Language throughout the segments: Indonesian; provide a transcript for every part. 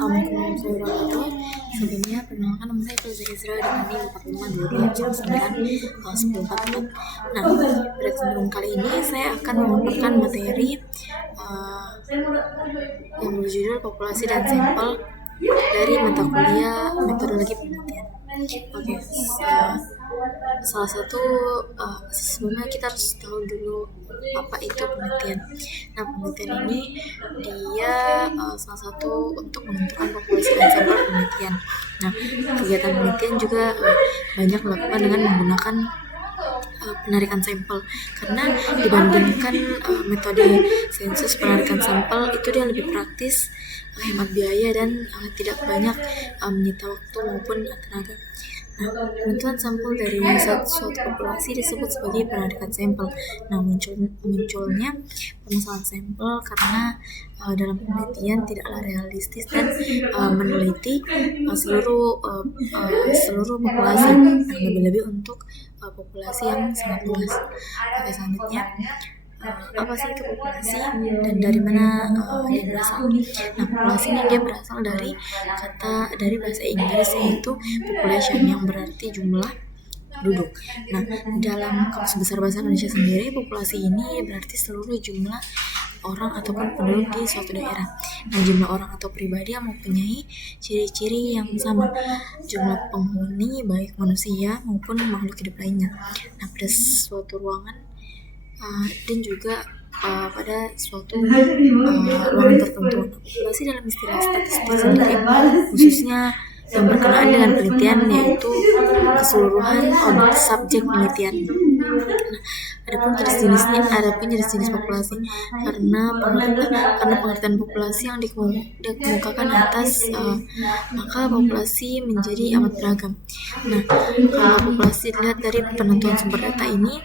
Assalamualaikum warahmatullahi wabarakatuh. Sebelumnya perkenalkan nama saya Fauzi Izra dengan NIM 452299 Nah, pada kesempatan kali ini saya akan memaparkan materi yang berjudul populasi dan sampel dari mata kuliah metodologi penelitian. Oke, salah satu sebelumnya kita harus tahu dulu apa itu penelitian. Nah, penelitian ini dia salah satu untuk menentukan populasi dan sampel penelitian. Nah, kegiatan penelitian juga banyak dilakukan dengan menggunakan penarikan sampel, karena dibandingkan metode sensus penarikan sampel itu dia lebih praktis, hemat biaya, dan tidak banyak menyita waktu maupun tenaga. Nah, penentuan sampel dari suatu populasi disebut sebagai penarikan sampel. Nah, munculnya permasalahan sampel karena dalam penelitian tidaklah realistis dan meneliti seluruh populasi, lebih-lebih untuk populasi yang sangat luas. Oke, selanjutnya apa sih itu populasi dan dari mana dia berasal? Nah, populasi ini dia berasal dari bahasa Inggris, yaitu population, yang berarti jumlah penduduk. Nah, dalam Kamus Besar Bahasa Indonesia sendiri, populasi ini berarti seluruh jumlah orang ataupun penduduk di suatu daerah. Nah, jumlah orang atau pribadi yang mempunyai ciri-ciri yang sama, jumlah penghuni baik manusia maupun makhluk hidup lainnya. Nah, pada suatu ruangan dan juga pada suatu ruangan tertentu. Populasi dalam istilah statistik sendiri khususnya yang berkenaan dengan penelitian, yaitu keseluruhan subjek penelitian. Nah, adapun jenis-jenis populasi, karena pengertian populasi yang dikemukakan atas, maka populasi menjadi amat beragam. Nah, kalau populasi dilihat dari penentuan sumber data ini,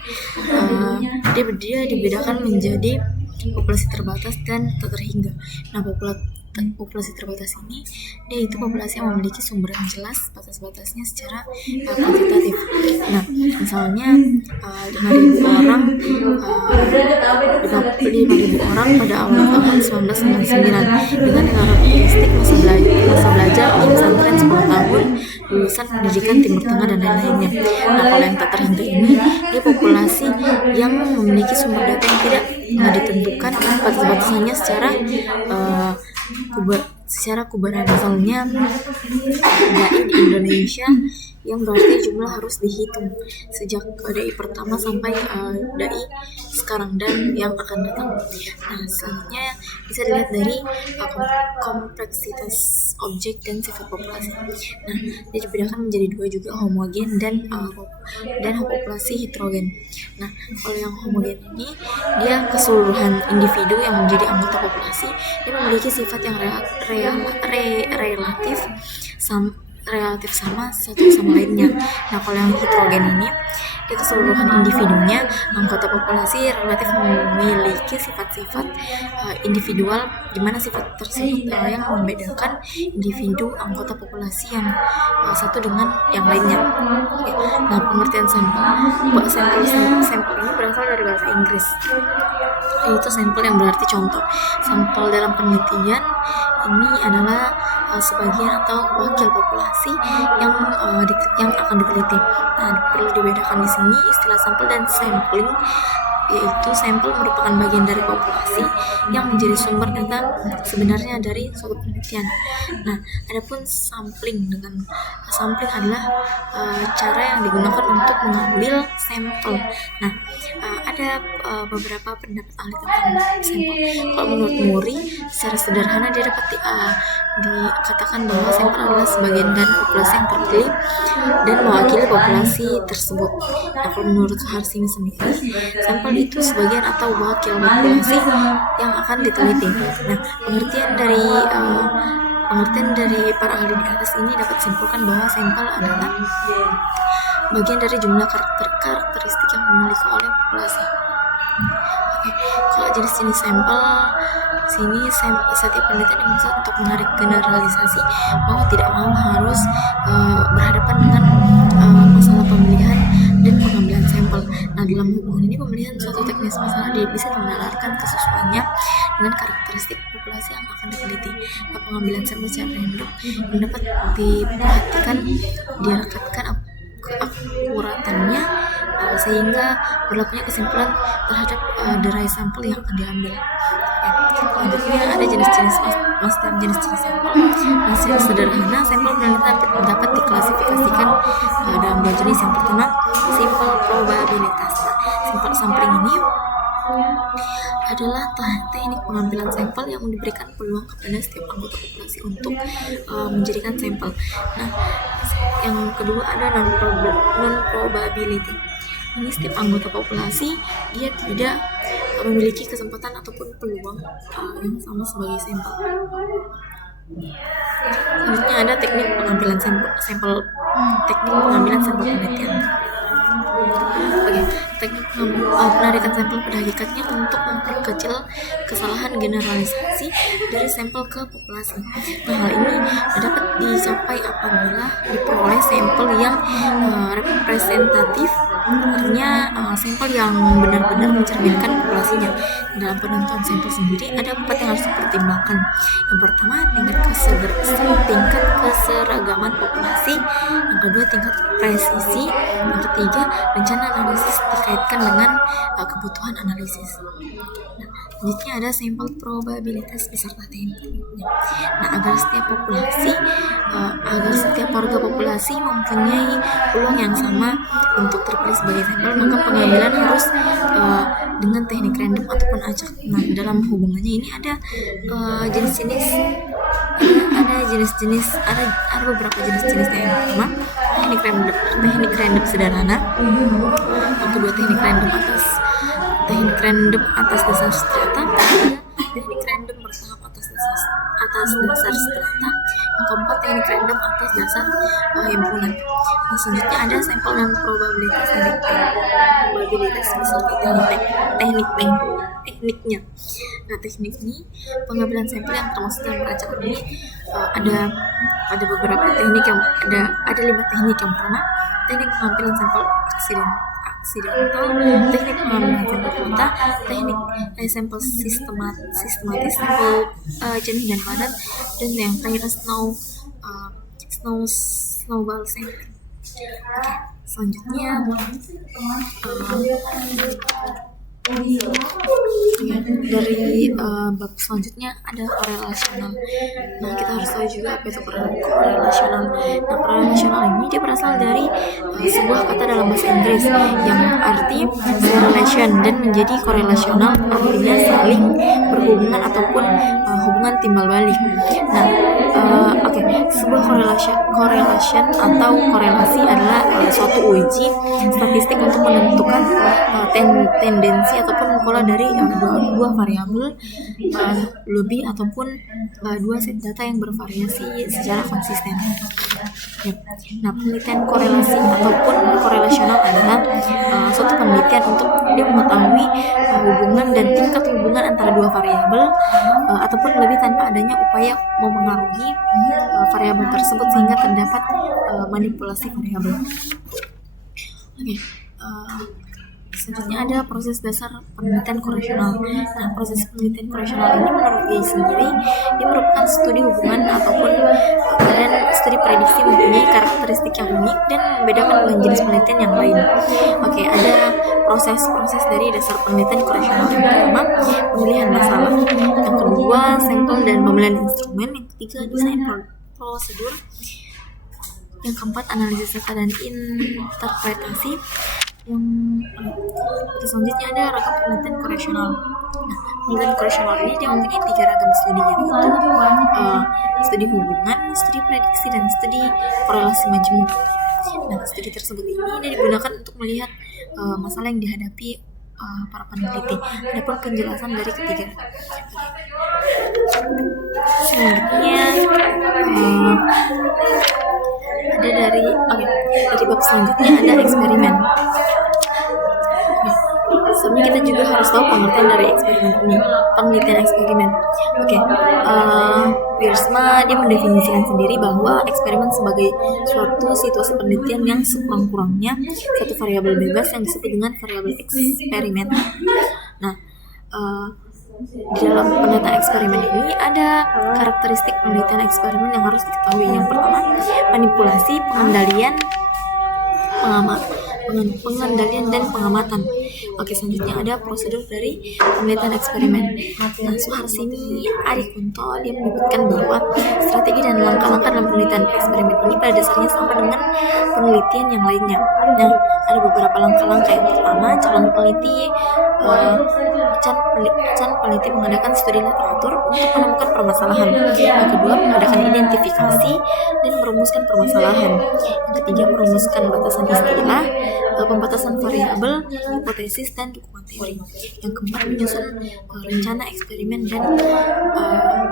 dia dibedakan menjadi populasi terbatas dan tak terhingga. Nah, populasi terbatas ini dia itu populasi yang memiliki sumber yang jelas, batas-batasnya secara kuantitatif. Nah, misalnya 5.000 orang pada awal tahun 1999 dengan karakteristik masa belajar di pesantren 10 tahun, lulusan pendidikan Timur Tengah, dan lain-lainnya. Nah, kalau yang tak terhingga ini dia populasi yang memiliki sumber data yang tidak ditentukan batas-batasannya secara kubaran. Misalnya DAI di Indonesia yang berarti jumlah harus dihitung sejak DAI pertama sampai DAI sekarang dan yang akan datang. Nah, selanjutnya bisa dilihat dari kompleksitas objek dan sifat populasi. Nah, dia dibedakan menjadi dua juga, homogen dan populasi heterogen. Nah, kalau yang homogen ini dia keseluruhan individu yang menjadi anggota populasi, dia memiliki sifat yang relatif sama satu sama lainnya. Nah, kalau yang heterogen ini dia keseluruhan individunya, anggota populasi relatif memiliki sifat-sifat individual, di mana sifat tersebut yang membedakan individu anggota populasi yang satu dengan yang lainnya. Oke. Nah, pengertian sampel ini berasal dari bahasa Inggris, yaitu sampel yang berarti contoh. Sampel dalam penelitian ini adalah sebagian atau wakil populasi yang akan diteliti. Nah, perlu dibedakan di sini istilah sampel dan sampling, yaitu sampel merupakan bagian dari populasi yang menjadi sumber data sebenarnya dari suatu penelitian. Nah, adapun sampling adalah cara yang digunakan untuk mengambil sampel. Nah, ada beberapa pendapat ahli tentang sampel. Kalau menurut Muri, secara sederhana dia dapat dikatakan bahwa sampel adalah sebagian dari populasi yang terpilih dan mewakili populasi tersebut. Nah, kalau menurut Harsimi sendiri, sampel itu sebagian atau wakil populasi yang akan diteliti. Nah, pengertian dari para ahli di atas ini dapat disimpulkan bahwa sampel adalah bagian dari jumlah karakteristik yang dimiliki oleh populasi. Oke, kalau jenis-jenis sampel sini, setiap penelitian dimaksud untuk menarik generalisasi bahwa tidak mau harus berhadapan dengan masalah pemilihan dan pengambilan sampel. Nah, dalam hubungan ini pemilihan suatu teknis masalah bisa dinalarkan kesesuaiannya dengan karakteristik populasi yang akan diteliti. Nah, pengambilan sampel secara random dapat diperhatikan direkatkan keakuratannya sehingga berlakunya kesimpulan terhadap derai sampel yang akan diambil. Selanjutnya ada jenis-jenis sampel. Hasil sederhana sampel penelitian dapat diklasifikasikan dalam dua jenis. Yang pertama, simple probabilitas. Simple sampling ini adalah teknik pengambilan sampel yang diberikan peluang kepada setiap anggota populasi untuk menjadikan sampel. Nah, yang kedua ada non-probability. Ini setiap anggota populasi dia tidak memiliki kesempatan ataupun peluang yang sama sebagai sampel. Selanjutnya ada teknik pengambilan sampel penelitian. Oke, teknik penarikan sampel pada hakikatnya untuk memperkecil kesalahan generalisasi dari sampel ke populasi. Nah, hal ini dapat dicapai apabila diperoleh sampel yang representatif, artinya sampel yang benar-benar mencerminkan populasinya. Dalam penentuan sampel sendiri ada 4 yang harus dipertimbangkan. Yang pertama, tingkat keseragaman populasi. Yang kedua, tingkat presisi. Yang ketiga, rencana analisis dikaitkan dengan kebutuhan analisis. Nah, selanjutnya ada sampel probabilitas beserta tekniknya. Nah, agar setiap warga populasi mempunyai peluang yang sama untuk terpilih sebagai sampel, maka pengambilan harus dengan teknik random ataupun acak. Nah, dalam hubungannya ini ada beberapa jenis-jenisnya. Yang pertama, teknik random sederhana. Yang kedua, teknik random atas dasar strata. Teknik random bertahap atas dasar strata. Yang keempat, teknik random atas dasar himpunan. Nah, selanjutnya ada sampel dan probabilitas beserta tekniknya. Nah, teknik ini pengambilan sampel yang termasuk dalam acak ini ada beberapa teknik yang ada 5 teknik. Yang pertama, teknik pengambilan sampel aksidental, teknik pengambilan sampel kuota, teknik sampel sistematis, sampel jenis dan padat, dan yang terakhir snowball sampling. Oke, selanjutnya dari bab selanjutnya ada korelasional. Nah, kita harus tahu juga apa itu korelasional. Nah, korelasional ini dia berasal dari sebuah kata dalam bahasa Inggris yang arti correlation dan menjadi korelasional, artinya saling berhubungan ataupun hubungan timbal balik. Nah, sebuah correlation atau korelasi adalah suatu uji statistik untuk menentukan tendensi ataupun pola dari dua variabel lebih ataupun dua set data yang bervariasi secara konsisten. Nah, penelitian korelasi ataupun korelasional adalah suatu penelitian untuk dia mengetahui hubungan dan tingkat hubungan antara dua variabel ataupun lebih tanpa adanya upaya memengaruhi variabel tersebut sehingga terdapat manipulasi variabel. Selanjutnya ada proses dasar penelitian korelasional. Nah, proses penelitian korelasional ini menurut dia sendiri, dia merupakan studi hubungan ataupun dan studi prediksi mempunyai karakteristik yang unik dan membedakan dengan jenis penelitian yang lain. Ada proses-proses dari dasar penelitian korelasional. Yang pertama, pemilihan masalah. Yang kedua, sampel dan pemilihan instrumen. Yang ketiga, desain prosedur. Yang keempat, analisis data dan interpretasi. Selanjutnya ada ragam penelitian korelasional. Nah, penelitian korelasional ini dia mempunyai 3 ragam studi, yaitu studi hubungan, studi prediksi, dan studi korelasi majemuk. Nah, studi tersebut ini dia digunakan untuk melihat masalah yang dihadapi para peneliti. Adapun penjelasan dari ketiga. Selanjutnya ada dari bab selanjutnya ada eksperimen. Sebelumnya kita juga harus tahu pengertian dari eksperimen ini, penelitian eksperimen. Oke, Wiersma dia mendefinisikan sendiri bahwa eksperimen sebagai suatu situasi penelitian yang sekurang-kurangnya satu variabel bebas yang disebut dengan variabel eksperimen. Nah, di dalam penelitian eksperimen ini ada karakteristik penelitian eksperimen yang harus diketahui. Yang pertama, manipulasi, pengendalian dan pengamatan. Oke, selanjutnya ada prosedur dari penelitian eksperimen. Nah, Suharsini Arikunto dia menyebutkan bahwa strategi dan langkah-langkah dalam penelitian eksperimen ini pada dasarnya sama dengan penelitian yang lainnya. Nah, ada beberapa langkah-langkah. Yang pertama, calon peneliti mengadakan studi literatur untuk menemukan permasalahan. Yang kedua, mengadakan identifikasi dan merumuskan permasalahan. Yang ketiga, merumuskan batasan istilah, pembatasan variabel, hipotesis, dan dukungan teori. Yang keempat, menyusun rencana eksperimen dan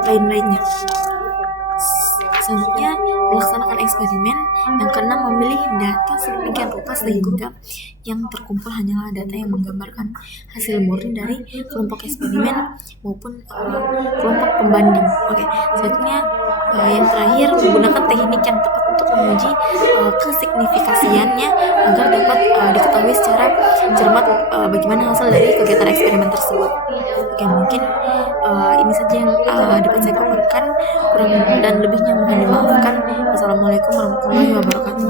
lain-lainnya. Selanjutnya, melaksanakan eksperimen. Yang keenam, memilih data sedemikian rupa sehingga yang terkumpul hanyalah data yang menggambarkan hasil murni dari kelompok eksperimen maupun kelompok pembanding. Oke, selanjutnya yang terakhir, menggunakan teknik yang tepat untuk menguji kesignifikasiannya agar dapat diketahui secara cermat bagaimana hasil dari kegiatan eksperimen tersebut. Oke, mungkin ini saja yang dapat saya paparkan. Kurang dan lebihnya mohon dimaafkan. Wassalamualaikum warahmatullahi wabarakatuh.